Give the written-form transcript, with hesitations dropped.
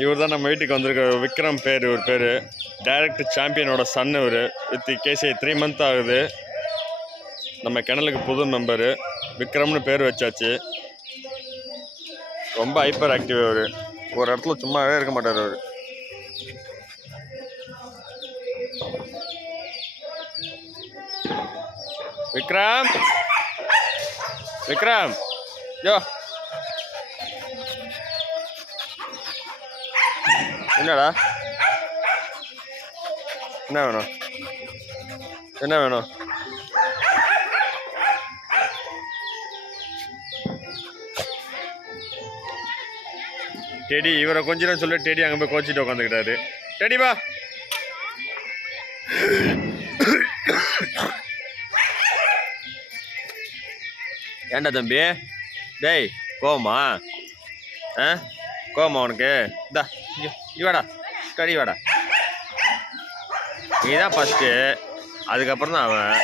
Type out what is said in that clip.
இவர் தான் நம்ம வீட்டுக்கு வந்திருக்க விக்ரம் பேர். இவர் பேர் டைரக்ட் சாம்பியனோட சன். இவர் வித் கேசி 3 மந்த் ஆகுது. நம்ம கிணலுக்கு புது மெம்பரு. விக்ரம்னு பேர் வச்சாச்சு. ரொம்ப ஹைப்பர் ஆக்டிவ் அவர். ஒரு இடத்துல சும்மாவே இருக்க மாட்டார் அவர். விக்ரம் விக்ரம் யோ என்னடா என்ன வேணும் என்ன வேணும்? டெடி இவரை கொஞ்சம் சொல்லி டெடி அங்கே போய் கோச்சிட்டு உட்காந்துக்கிட்டாரு. டெடிபா ஏண்டா தம்பி? டேய் கோவமா? கோவமா உனக்கு? இந்தா இங்கே வாடா, ஸ்டடி வாடா. நீ தான் ஃபஸ்ட்டு, அதுக்கப்புறம் தான் அவன்.